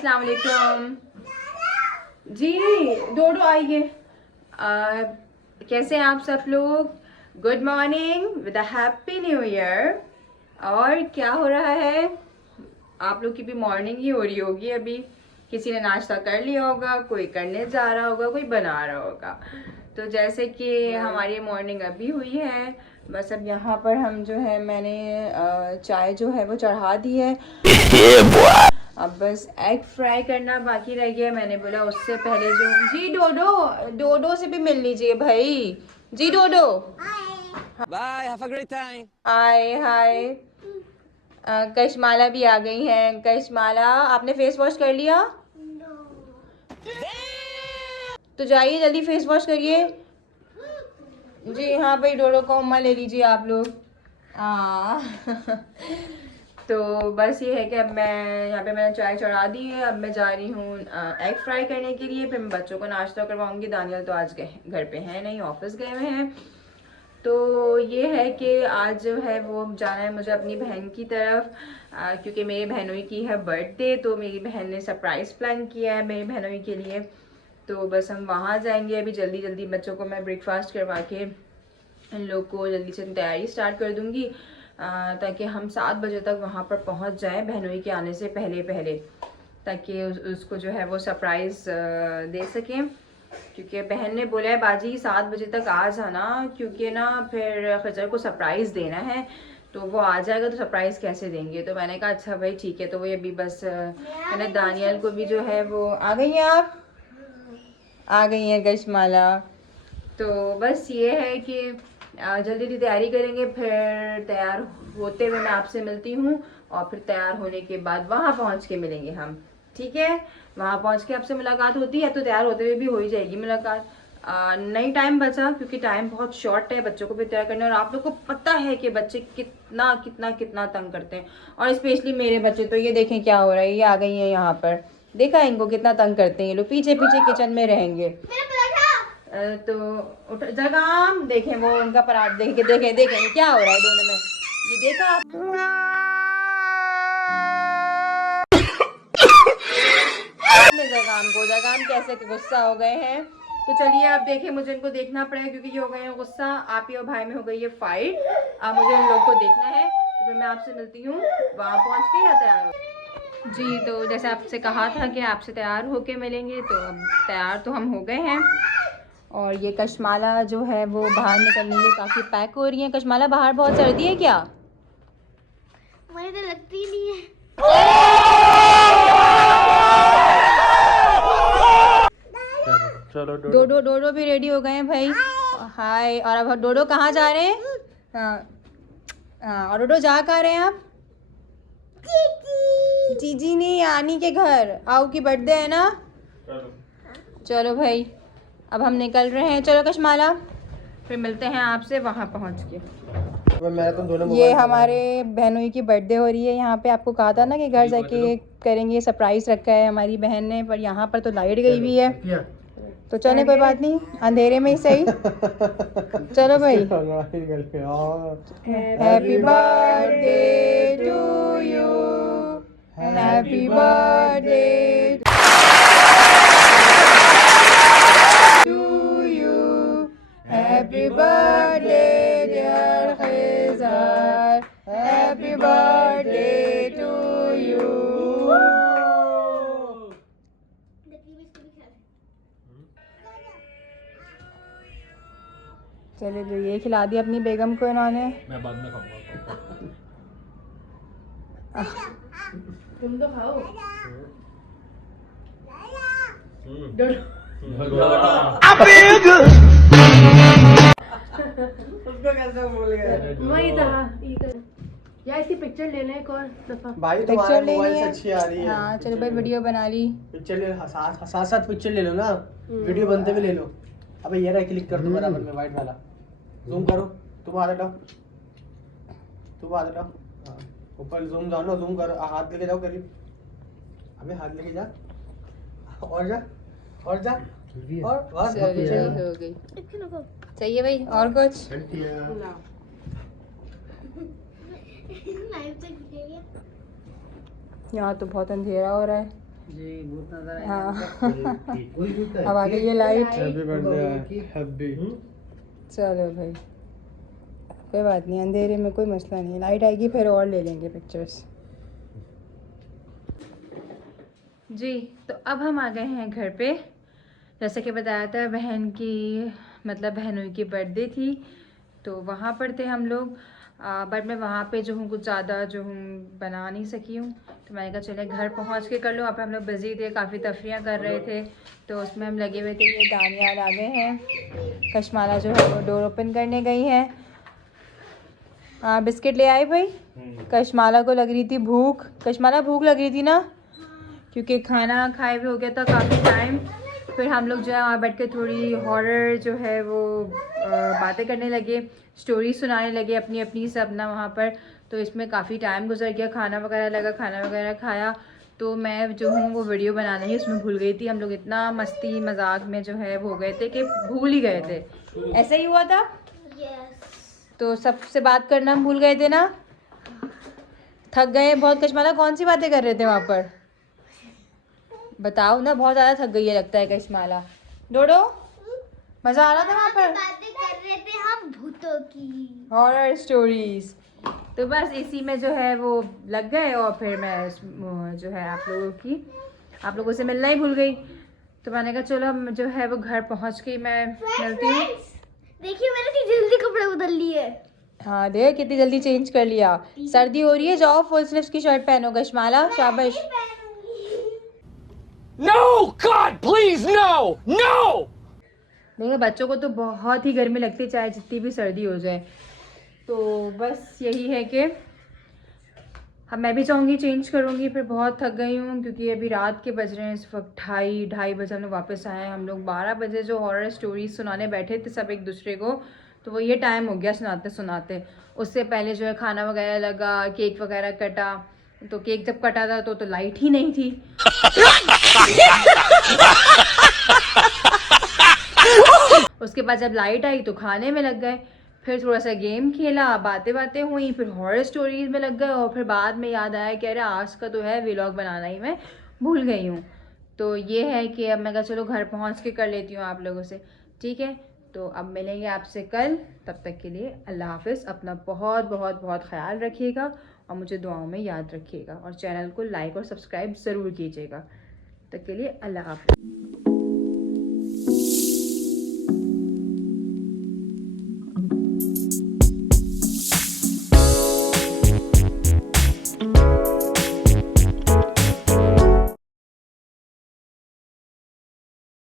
अस्सलाम वालेकुम जी। डोडो आइए। कैसे हैं आप सब लोग? Good morning with a happy new year. और क्या हो रहा है? आप लोग की भी मॉर्निंग ही हो रही होगी अभी। किसी ने नाश्ता कर लिया होगा, कोई करने जा रहा होगा, कोई बना रहा होगा। तो जैसे कि हमारी मॉर्निंग अभी हुई है, बस अब यहाँ पर हम जो है मैंने चाय जो है वो चढ़ा दी है। अब बस एग फ्राई करना बाकी रह गया। मैंने बोला उससे पहले जो जी डोडो डोडो से भी मिल लीजिए भाई। जी डोडो bye, have a great time. Hi hi. Kashmala भी आ गई हैं। कशमाला आपने फेस वॉश कर लिया? तो जाइए जल्दी फेस वॉश करिए। जी हाँ भाई, डोडो को उम्मा ले लीजिए आप लोग। तो बस ये है कि अब मैं यहाँ पे मैंने चाय चढ़ा दी है। अब मैं जा रही हूँ एग फ्राई करने के लिए। फिर मैं बच्चों को नाश्ता करवाऊँगी। दानियल तो आज घर पे हैं नहीं, ऑफिस गए हुए हैं। तो ये है कि आज जो है वो जाना है मुझे अपनी बहन की तरफ, क्योंकि मेरी बहनोई की है बर्थडे। तो मेरी बहन ने सरप्राइज़ प्लान किया है मेरी बहनोई के लिए। तो बस हम वहाँ जाएंगे। अभी जल्दी जल्दी बच्चों को मैं ब्रेकफास्ट करवा के इन लोग को जल्दी से तैयारी स्टार्ट कर दूँगी, ताकि हम 7 बजे तक वहाँ पर पहुँच जाएं बहनोई के आने से पहले पहले, ताकि उसको जो है वो सरप्राइज़ दे सकें। क्योंकि बहन ने बोला है बाजी 7 बजे तक आ जाना, क्योंकि ना फिर खजर को सरप्राइज़ देना है। तो वो आ जाएगा तो सरप्राइज़ कैसे देंगे। तो मैंने कहा अच्छा भाई ठीक है। तो वो अभी बस मैंने दानियल को भी जो है वो आ गई हैं। आप आ गई हैं कशमाला। तो बस ये है कि जल्दी जल्दी तैयारी करेंगे। फिर तैयार होते हुए मैं आपसे मिलती हूँ, और फिर तैयार होने के बाद वहाँ पहुँच के मिलेंगे हम। ठीक है, वहाँ पहुँच के आपसे मुलाकात होती है, तो तैयार होते हुए भी हो ही जाएगी मुलाकात। नहीं टाइम बचा, क्योंकि टाइम बहुत शॉर्ट है बच्चों को भी तैयार करना। और आप लोग को पता है कि बच्चे कितना कितना कितना तंग करते हैं, और स्पेशली मेरे बच्चे। तो ये देखें क्या हो रहा है, ये आ गई हैं यहाँ पर। देखा इनको कितना तंग करते हैं ये लोग, पीछे पीछे किचन में रहेंगे। तो जगाम देखें वो उनका पराठ देखें, देखें देखें क्या हो रहा है दोनों में। ये देखा आप? जगाम कैसे गुस्सा हो गए हैं। तो चलिए अब देखिए, मुझे इनको देखना पड़ेगा क्योंकि ये हो गए हैं गुस्सा। आप ही और भाई में हो गई है फाइट। अब मुझे इन लोग को देखना है। तो फिर मैं आपसे मिलती हूँ वहाँ पहुँच के, या तैयार हो जी। तो जैसे आपसे कहा था कि आपसे तैयार होके मिलेंगे, तो अब तैयार तो हम हो गए हैं। और ये कशमाला जो है वो बाहर निकलने के लिए काफ़ी पैक हो रही है। कशमाला बाहर बहुत सर्दी है क्या? मुझे तो लगती नहीं है। चलो डोडो डोडो भी रेडी हो गए हैं भाई। हाय। और अब डोडो कहाँ जा रहे हैं? हाँ, और डोडो जा कहाँ रहे हैं आप? जीजी नहीं, आनी के घर। आओ की बर्थडे है ना। चलो भाई, अब हम निकल रहे हैं। चलो कशमाला, फिर मिलते हैं आपसे वहाँ पहुँच के। ये हमारे बहनोई की बर्थडे हो रही है यहाँ पे। आपको कहा था ना कि घर जाके करेंगे, सरप्राइज़ रखा है हमारी बहन ने। पर यहाँ पर तो लाइट गई हुई है। तो चले कोई बात नहीं, अंधेरे में ही सही। चलो भाई। Happy birthday to you, happy birthday to you, happy birthday dear Khizar, happy birthday to you. चले तो ये खिला दिया अपनी बेगम को इन्होंने। मैं बाद में खाऊंगा। तुम तो खाओ। उसको कैसे भूल गए? वही था। यार इसकी पिक्चर ले लें एक और दफा। भाई पिक्चर ले मोबाइल ली से है। अच्छी आ रही है। हाँ चलो भाई, वीडियो बना ली। पिक्चर ले, साथ साथ पिक्चर ले लो ना, वीडियो बनते हुए ले लो। अबे ये रहा, क्लिक कर दो बराबर में वाइट वाला, जूम करो। तुम हाथ हटाओ, तुम हाथ हटाओ। हाँ, ऊपर जूम जाओ ना, जूम करो, हाथ लेके जाओ करीब। अबे हाथ लेके जा, और जा, और जा, और बस हो गई। चाहिए भाई और कुछ? यहाँ तो बहुत अंधेरा हो रहा है। जी भूत नजर आया। हाँ अब आ गई ये लाइट। Happy birthday happy. चलो भाई कोई बात नहीं, अंधेरे में कोई मसला नहीं, लाइट आएगी फिर और ले लेंगे पिक्चर्स। जी तो अब हम आ गए हैं घर पे। जैसे कि बताया था बहन की मतलब बहनोई की बर्थडे थी तो वहाँ पर थे हम लोग। बट मैं वहाँ पे जो हूँ कुछ ज़्यादा जो हूँ बना नहीं सकी हूँ, तो मैंने कहा चले घर पहुँच के कर लो। वहाँ पे हम लोग बिज़ी थे, काफ़ी तफरियाँ कर रहे थे तो उसमें हम लगे हुए थे। ये दानियाल आ गए हैं, कशमाला जो है वो डोर ओपन करने गई है। हाँ बिस्किट ले आए भाई। कशमाला को लग रही थी भूख, कशमाला भूख लग रही थी ना, क्योंकि खाना खाए हुए हो गया था काफ़ी टाइम। फिर हम लोग जो है वहाँ बैठ के थोड़ी हॉरर जो है वो बातें करने लगे, स्टोरी सुनाने लगे अपनी अपनी सब ना वहाँ पर। तो इसमें काफ़ी टाइम गुजर गया, खाना वगैरह लगा, खाना वगैरह खाया। तो मैं जो हूँ वो वीडियो बनाना ही उसमें भूल गई थी। हम लोग इतना मस्ती मजाक में जो है वो हो गए थे कि भूल ही गए थे। ऐसा ही हुआ था। तो सबसे बात करना भूल गए थे ना, थक गए बहुत। कशमाला कौन सी बातें कर रहे थे वहाँ पर बताओ ना, बहुत ज़्यादा थक गई है लगता है कशमाला। डोडो मज़ा आ रहा था वहाँ पर, बातें कर रहे थे हम भूतों की, हॉरर स्टोरीज। तो बस इसी में जो है वो लग गए और फिर मैं जो है आप लोगों से मिलना ही भूल गई। तो मैंने कहा चलो जो है वो घर पहुँच के मैं मिलती हूँ। देखिए मैंने इतनी जल्दी कपड़े बदल लिए। हाँ देख कितनी जल्दी चेंज कर लिया, सर्दी हो रही है, जाओ फुल स्लीव्स की शर्ट पहनो कशमाला, शाबाश। No! God, please, no! No! देखो बच्चों को तो बहुत ही गर्मी लगती है चाहे जितनी भी सर्दी हो जाए। तो बस यही है कि अब मैं भी चाहूँगी चेंज करूँगी, फिर बहुत थक गई हूँ क्योंकि अभी रात के बज रहे हैं इस वक्त 2:30 बजे हम लोग वापस आए हैं। हम लोग 12 बजे जो हॉरर स्टोरीज सुनाने बैठे थे सब एक दूसरे को, तो वो ये टाइम हो गया सुनाते सुनाते। उससे पहले जो है खाना वगैरह लगा, केक वगैरह कटा। तो केक जब कटा था तो लाइट ही नहीं थी। उसके बाद जब लाइट आई तो खाने में लग गए, फिर थोड़ा सा गेम खेला, बातें बातें हुई, फिर हॉरर स्टोरीज में लग गए। और फिर बाद में याद आया कि अरे आज का तो है व्लॉग बनाना ही मैं भूल गई हूँ। तो ये है कि अब मैं कहा चलो घर पहुँच के कर लेती हूँ आप लोगों से, ठीक है। तो अब मिलेंगे आपसे कल, तब तक के लिए अल्लाह हाफिज़। अपना बहुत बहुत बहुत ख्याल रखिएगा और मुझे दुआओं में याद रखिएगा और चैनल को लाइक और सब्सक्राइब ज़रूर कीजिएगा। तब तक के लिए अल्लाह हाफिज़।